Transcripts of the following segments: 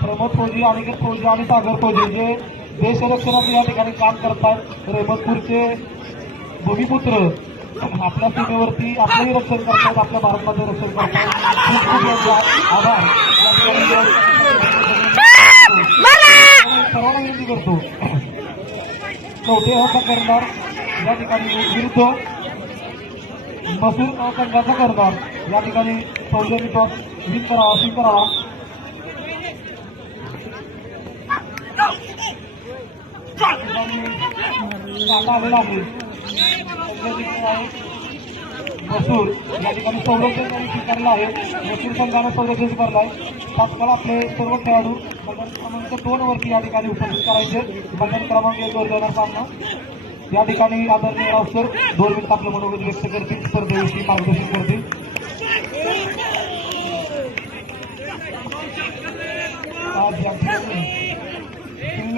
प्रमोद फौजी, अनिकेत फौजी आणि सागर फौजी जे देशरक्षणात या ठिकाणी काम करतात. रेहमतपूरचे भूमिपुत्र आपल्या सीमेवरती आपलंही रक्षण करतात, आपल्या भारताचं रक्षण करतात. खूप खूप यांचा आभार. सर्वांना विनंती करतो. चौथे हक्का करणार या ठिकाणी विरुद्ध मसूर संघाचा करणार या ठिकाणी फौजांनी टॉस विन करावा, स्वीन करावा. आलेला आहे मसूर या ठिकाणी संरक्षण स्वीकारलं आहे. मसूर संघानं संरक्षण स्वीकारलं आहे. तात्काळ आपले सर्व खेळाडू मैदान क्रमांक 2 वरती या ठिकाणी उपस्थित करायचे. मैदान क्रमांक 1 वर जाणार सामना या ठिकाणी आदरणीय रावसर 2 मिनिट आपलं मनोगत व्यक्त करतील, स्पर्धेविषयी मार्गदर्शन करतील. आज या ठिकाणी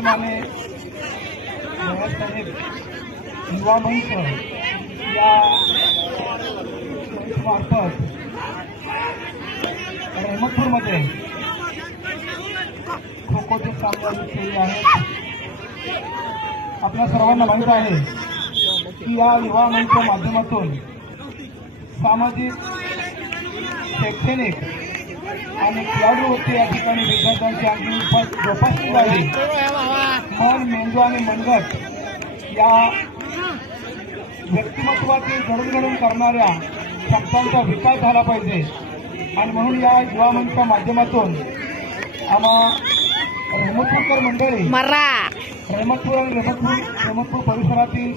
माने युवा मंच या मार्फत रेहमतपूरमध्ये खो खोचे सामने केले आहेत. आपल्या सर्वांना माहीत आहे की या युवा मंचच्या माध्यमातून सामाजिक, शैक्षणिक आणि खेळाडूवरती या ठिकाणी विद्यार्थ्यांची आणखी जोपासली जावी. मन, मेंदू आणि मनगट या व्यक्तिमत्वाची जडणघडण करणाऱ्या शब्दांचा विकास झाला पाहिजे आणि म्हणून या युवा मंचच्या माध्यमातून आम्हा रेहमतपूरकर मंडळी, रेहमतपूर आणि रेहमतपूर परिसरातील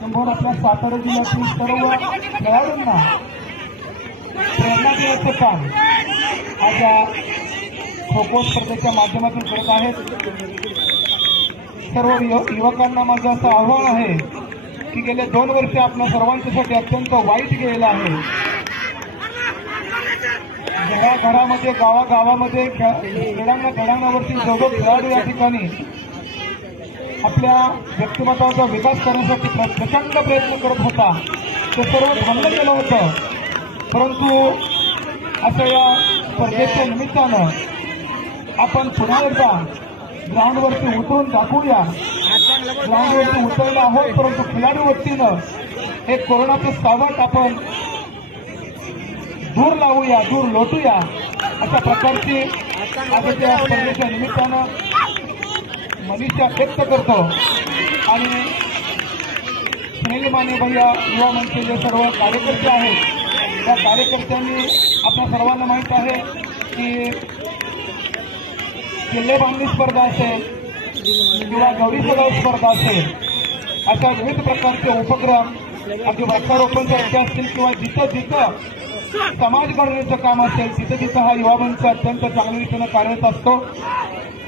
संपूर्ण आपल्या सातारा जिल्ह्यातील सर्व खेळाडूंना प्रेरणा देण्याचं काम आज या खो खो स्पर्धेच्या माध्यमातून करत आहेत. सर्व युवकांना माझं असं आव्हान आहे की गेले 2 वर्ष आपल्या सर्वांच्यासाठी अत्यंत वाईट गेलेलं आहे. घराघरामध्ये, गावागावामध्ये खेळांवरती जो खेळाडू या ठिकाणी आपल्या व्यक्तिमत्वाचा विकास करण्यासाठी प्रचंड प्रयत्न करत होता, ते सर्व थांबलं गेलं होतं. परंतु असं या स्पर्धेच्या निमित्तानं आपण पुन्हा एकदा ग्राउंडवरती उतरून दाखवूया. ग्राउंडवरती उतरले आहोत, परंतु खिलाडू वतीनं एक कोरोनाचं सावट आपण दूर लावूया, दूर लोटूया, अशा प्रकारची आजच्या स्पर्धेच्या निमित्तानं मनीषा व्यक्त करतो. आणि सुनील माने भैया युवा मंचचे जे सर्व कार्यकर्ते आहेत त्या कार्यकर्त्यांनी आपल्या सर्वांना माहीत आहे की किल्ले बांधणी स्पर्धा असेल किंवा गौरी सजावट स्पर्धा असेल, अशा विविध प्रकारचे उपक्रम अगदी वृक्षारोपण साहित्य असतील किंवा जिथं जिथं समाज घडवण्याचं काम असेल तिथं तिथं हा युवा मंच अत्यंत चांगल्या रीतीनं कार्यरत असतो.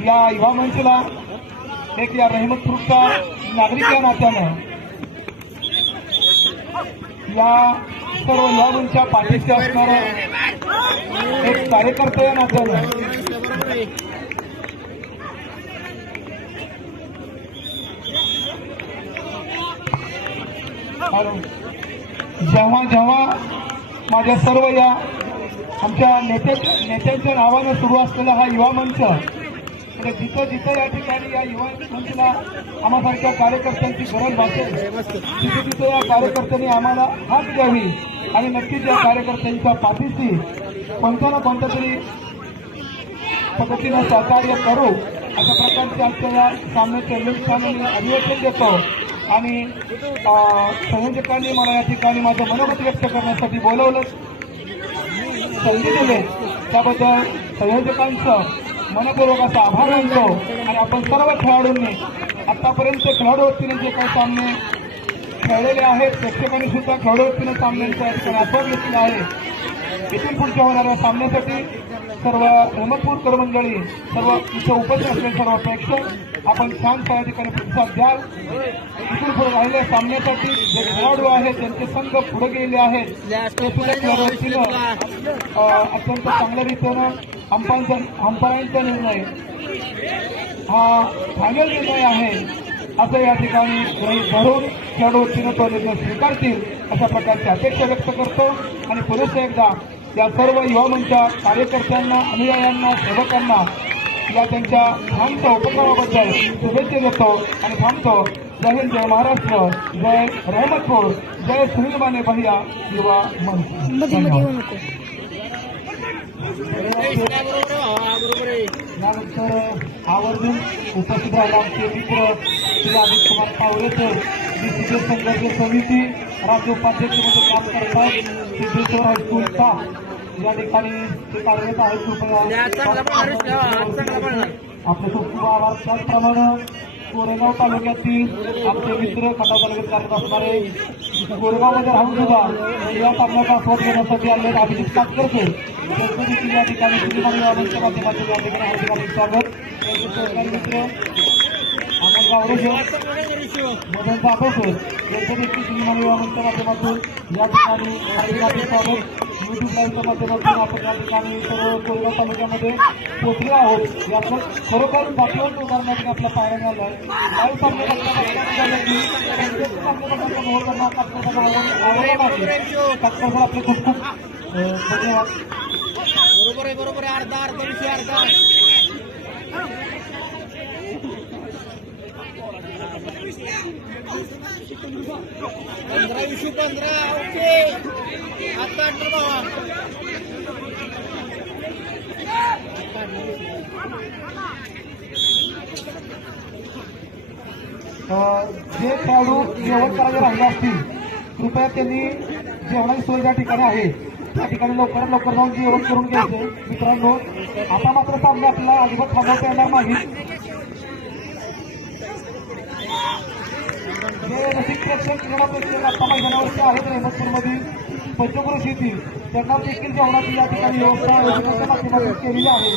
या युवा मंचला एक या रेहमतपूरचा नागरिक या नात्यानं या सर्व युवा मंचच्या पाठीशी असणारं एक कार्यकर्ता या नात्यानं जेव्हा जेव्हा माझ्या सर्व या आमच्या नेत्यांच्या नावानं सुरू असलेला हा युवा मंच जिथं जिथं या ठिकाणी या युवा मंचला आम्हासारख्या कार्यकर्त्यांची गरज भासेल तिथे तिथे या कार्यकर्त्यांनी आम्हाला हात द्यावी आणि नक्कीच या कार्यकर्त्यांच्या पाठीशी कोणत्या ना कोणत्या तरी पद्धतीनं सहकार्य करू अशा प्रकारचे आजच्या या सामन्याचे मी अभिवादन देतो. आणि संयोजकांनी मला या ठिकाणी माझं मनोगत व्यक्त करण्यासाठी बोलवलं, संधी दिले, त्याबद्दल संयोजकांचं मनपूर्वक असा आभार मानतो. आणि आपण सर्व खेळाडूंनी आतापर्यंत खेळाडू वतीने जे काही सामने खेळलेले आहेत, प्रेक्षकांनी सुद्धा खेळाडू वतीने सामन्यांचा या ठिकाणी आस्वाद घेतला आहे. इथून पुढच्या होणाऱ्या सामन्यासाठी सर्व रेहमतपूरकर मंडळी, सर्व इथं उपस्थित असलेले सर्व प्रेक्षक आपण छान त्या ठिकाणी प्रतिसाद द्याल. इथून पुढे राहिलेल्या सामन्यासाठी जे खेळाडू आहेत ज्यांचे संघ पुढे गेलेले आहेत ते सुद्धा खेळाडूवतीनं अत्यंत चांगल्या रीतीनं अंपायरांचा निर्णय हा फायनल निर्णय आहे असं या ठिकाणी गृहीत धरून खेळाडू वतीनं तो निर्णय स्वीकारतील अशा प्रकारची अपेक्षा व्यक्त करतो. आणि पुरुष एकदा या सर्व युवा मंचच्या कार्यकर्त्यांना, अनुयायांना, सेवकांना या त्यांच्या छानच्या उपक्रमाबद्दल शुभेच्छा देतो आणि थांबतो. जय हिंद, जय महाराष्ट्र, जय रहमतपूर, जय सुनील माने भैया युवा मंच. यानंतर आवर्जून उपस्थित राहिला आमचे मित्र श्री अमित कुमार पावलेकर, विशिष्ट संघर्ष समिती राज्य उपाध्यक्ष म्हणून काम करतात. सिद्धेश्वर हायस्कूल स्टाफ या ठिकाणी ते कार्यरत आहेत. कृपया आपले खूप खूप आभार. त्याचप्रमाणे कोरेगाव तालुक्यातील आमचे मित्र, खटाव तालुक्यात कार्यरत असणारे कोरेगावमध्ये राहून सुद्धा या सामन्याचा आस्वाद घेण्यासाठी आले अभिजित कातकरचे त्यांचं देखील या ठिकाणी श्रीमान यावंच्या माध्यमातून या ठिकाणी हार्दिक स्वागत. त्यांचे सहकारी मित्र आनंद गावडे, मदन जाधव सर यांचं देखील श्रीमान यावंच्या माध्यमातून या ठिकाणी हार्दिक स्वागत. युट्यूब लाईव्हच्या माध्यमातून आपण या ठिकाणी सर्व कोरेगाव तालुक्यामध्ये पोहोचले आहोत. याचं खरोखर जातीवंत उदाहरण आपल्या पाहायला आलं आहे. लाईव्ह सामने बघताना आपले खूप खूप धन्यवाद. बरोबर आहे. अर्धा विषय अर्धा. पंधरा ओके. आता जे खेळाडू जेवण करायला राहिले असतील कृपया त्यांनी जेवणाची सोय ज्या ठिकाणी आहे त्या ठिकाणी लवकरात लवकर जाऊन जेवण करून घ्यायचे. मित्रांनो, आता मात्र सामने आपल्याला अजिबात थांबवता येणार नाही. जे रसिक प्रेक्षक, क्रीडा प्रेक्षक आता मैदानावरचे आहेत रहमतपूरमधील पंचक्रोश येथील त्यांना देखील जेवणाची या ठिकाणी व्यवस्था आयोजकांच्या माध्यमातून केलेली आहे.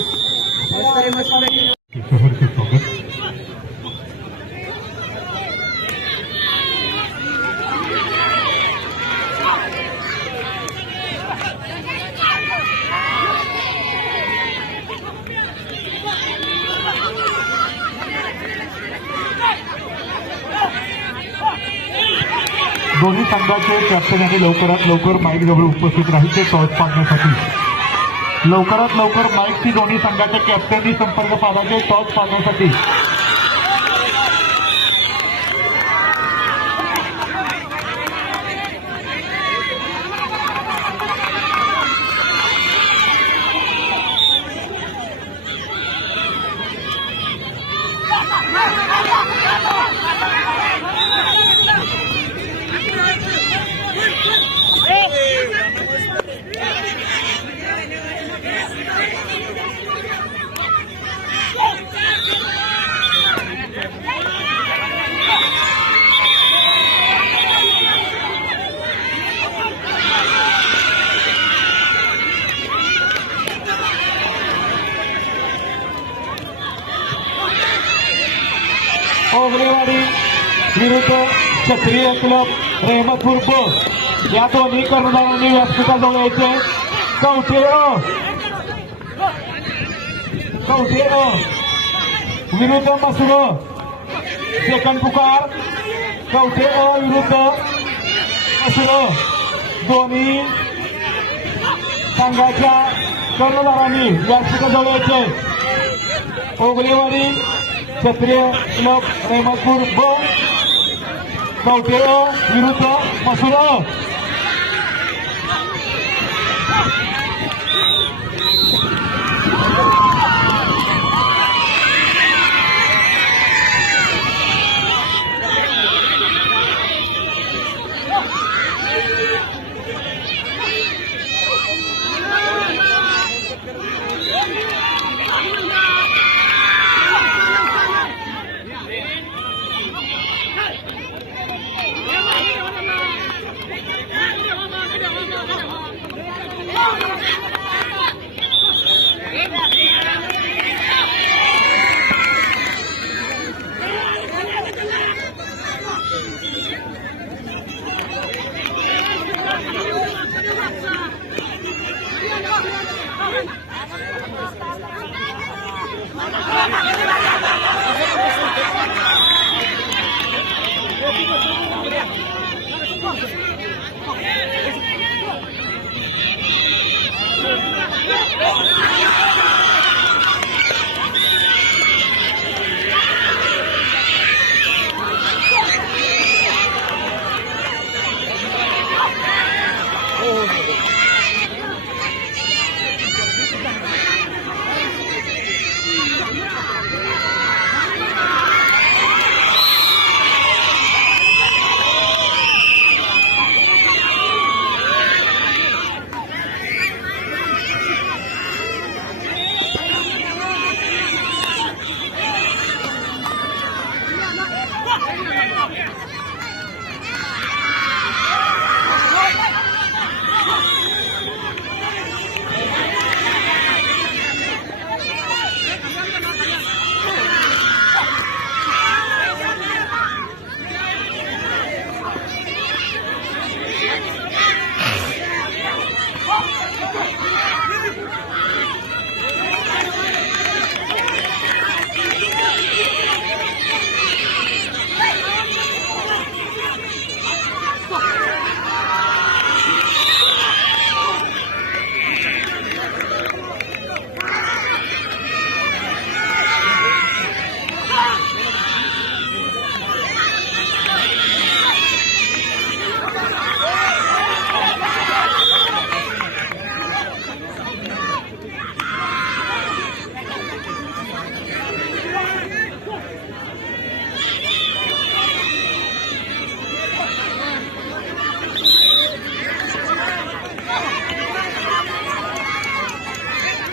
दोन्ही संघाचे कॅप्टन आणि लवकरात लवकर माईक जवळ उपस्थित राहायचे टॉस पाडण्यासाठी. लवकरात लवकर माईकची दोन्ही संघाच्या कॅप्टननी संपर्क साधायचे टॉस पाडण्यासाठी. ओगलेवाडी विरुद्ध क्षत्रिय क्लब रहमतपूर ब या दोन्ही कर्णधारांनी व्यासपीठाजवळ यायचे. कवठे विरुद्ध मसूर. सेकंड पुकार. कवठे विरुद्ध मसूर. दोन्ही संघाच्या कर्णधारांनी व्यासपीठाजवळ यायचे. ओगलेवाडी क्षत्रिय क्लब रहमतपूर ब कवठे विरुद्ध मसूर.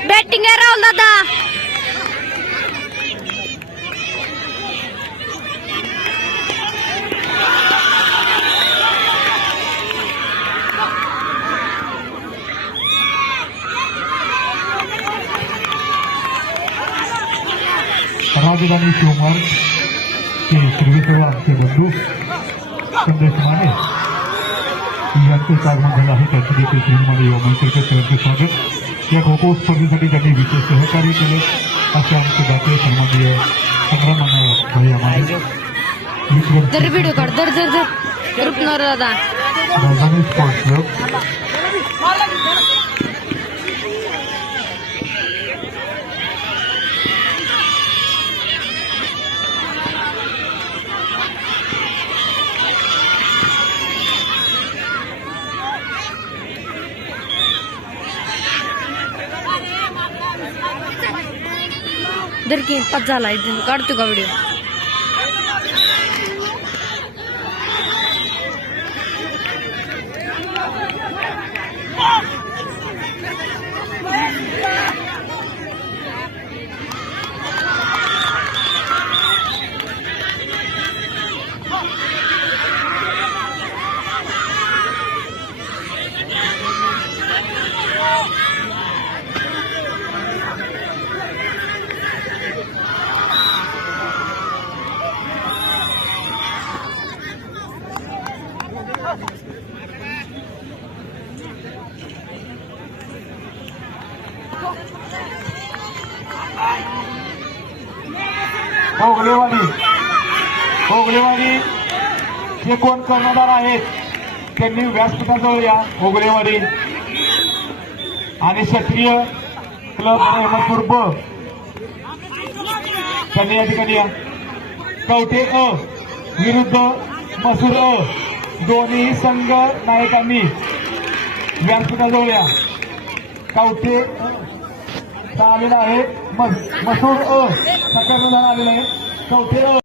बॅटिंग आहे राहुल दादा. राजधानी शिवमार्ग के सर्वेसर्व आमचे बंधू संदेश माने यांचं आगमन झालं आहे. त्यांचं देखील श्रीमाने युवा सर्वांचे स्वागत. या खो खो स्पर्धेसाठी त्यांनी विशेष सहकार्य केले असे आमचे दाते सन्माननीय संग्राम भैया माने. दर व्हिडिओ काढ दर दर दर ग्रुपवर दादा. राजधानी स्पोर्ट्स क्लब दर की 5 झाला काढतो का व्हिडिओ. ओगलेवाडी जे कोण कर्णधार आहेत त्यांनी व्यासपीठाजवळ या. ओगलेवाडी आणि क्षत्रिय क्लब अहमदपूर ब त्यांनी या ठिकाणी या. कवठे अ विरुद्ध मसूर अ दोन्ही संघ नायकांनी व्यासपीठाजवळ या. कवठे आलेला आहे. मसूर अ कर्णधार आलेला आहे. कवठे अ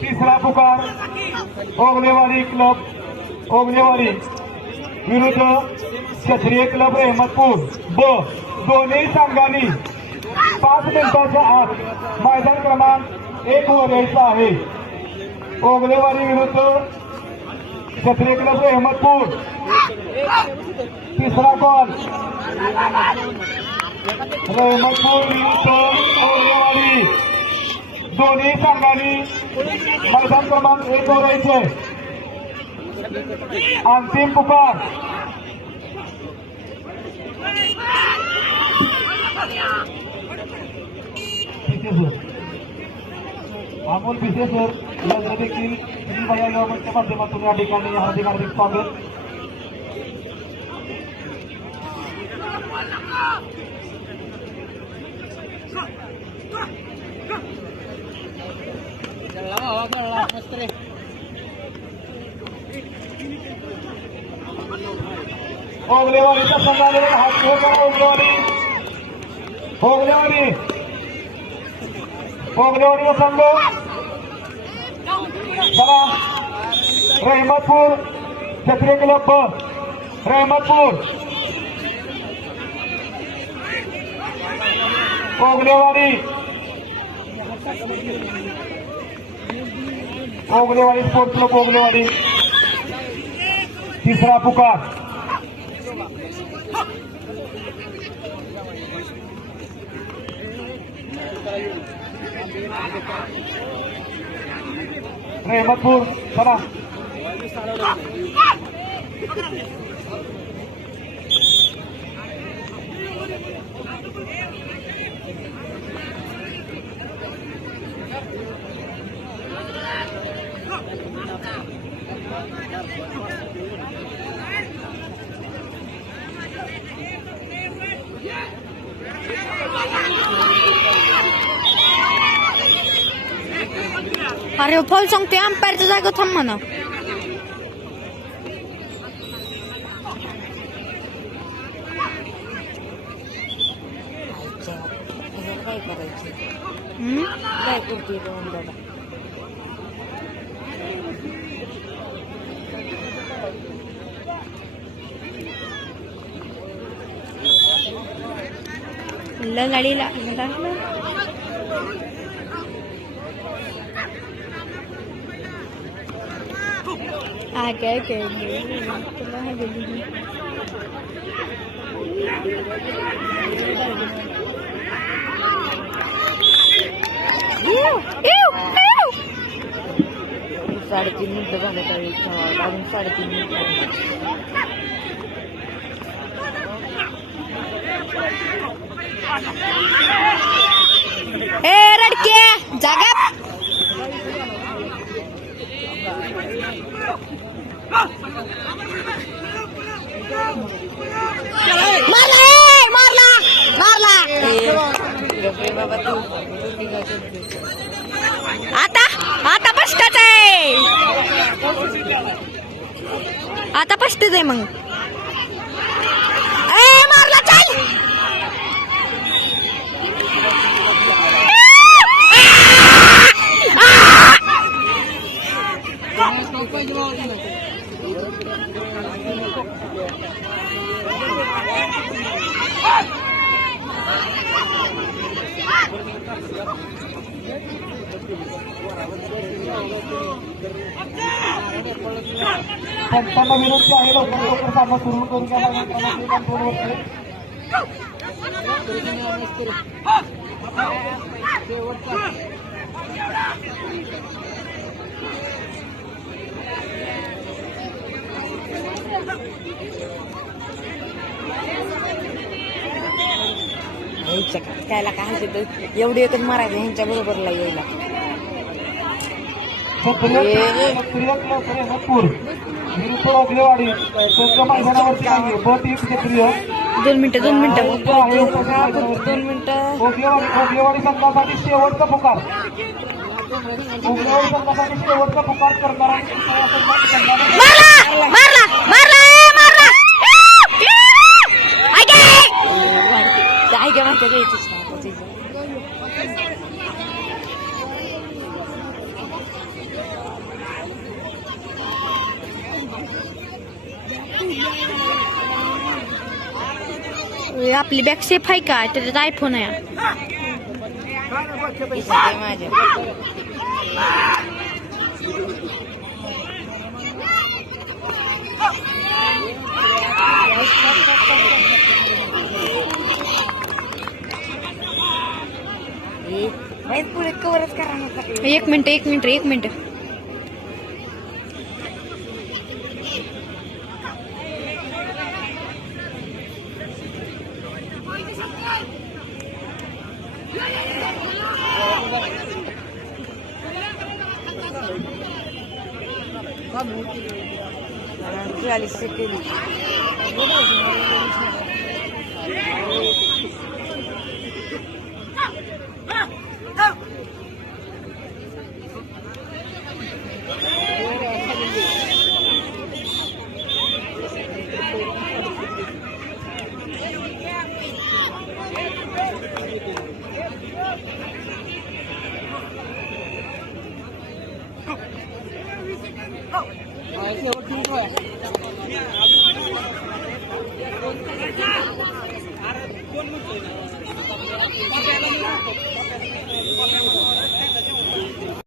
तिसरा पुकार ओगलेवाडी क्लब ओगलेवाडी विरुद्ध क्षत्रिय क्लब अहमदपूर ब दोन्ही संघांनी 5 मिनिटांच्या आत मैदान क्रमांक 1 वर यायचं आहे. ओगलेवाडी विरुद्ध क्षत्रिय क्लब अहमदपूर तिसरा बॉल अहमदपूर विरुद्ध ओगलेवाडी दोन्ही संघांनी मैदान क्रमांक 1 वर यायचे अंतिम पुकार अमोल भिसे सर यांचं देखील श्रीबाया युवा मंचच्या माध्यमातून या ठिकाणी हार्दिक हार्दिक स्वागत. मस्त रे. ओगलेवाडीचा संघ आलेला हात ओगलेवाडीचा संघ चला Rahimatpur Kshatriya club Rahimatpur Ogalewadi sports club Ogalewadi तिसरा पुकार रहमतपूर चला अरे फॉल सांगते अंपायरच्या जागा थांब म्हणा. काय करायचं हम्म? काय करते दादा गाडीला काय साडेतीन मिनिटं झाले त्यावेळी अजून 3.5 मिनिटं. ए रडके जागा मारला बाबा तू आता पष्टच आहे मग मारला चल पंचांना विनंती आहे लवकर सामना सुरू करून घ्या. 2 वर्षे त्याला काय एवढी येतात मारायचं ह्यांच्या बरोबरला यायला. नागपूर विरुद्ध ओगलेवाडी त्यांच्या मैदानावरती आहे ब3 क्षत्रिय 2 मिनिटं ओगलेवाडी संघासाठी शेवटचा पुकार करणारा आपली बॅग सेफ आहे का? त्याच्यात आयफोन आहे. एक मिनिट एक मिनिट एक मिनिट. झाली सेकंड.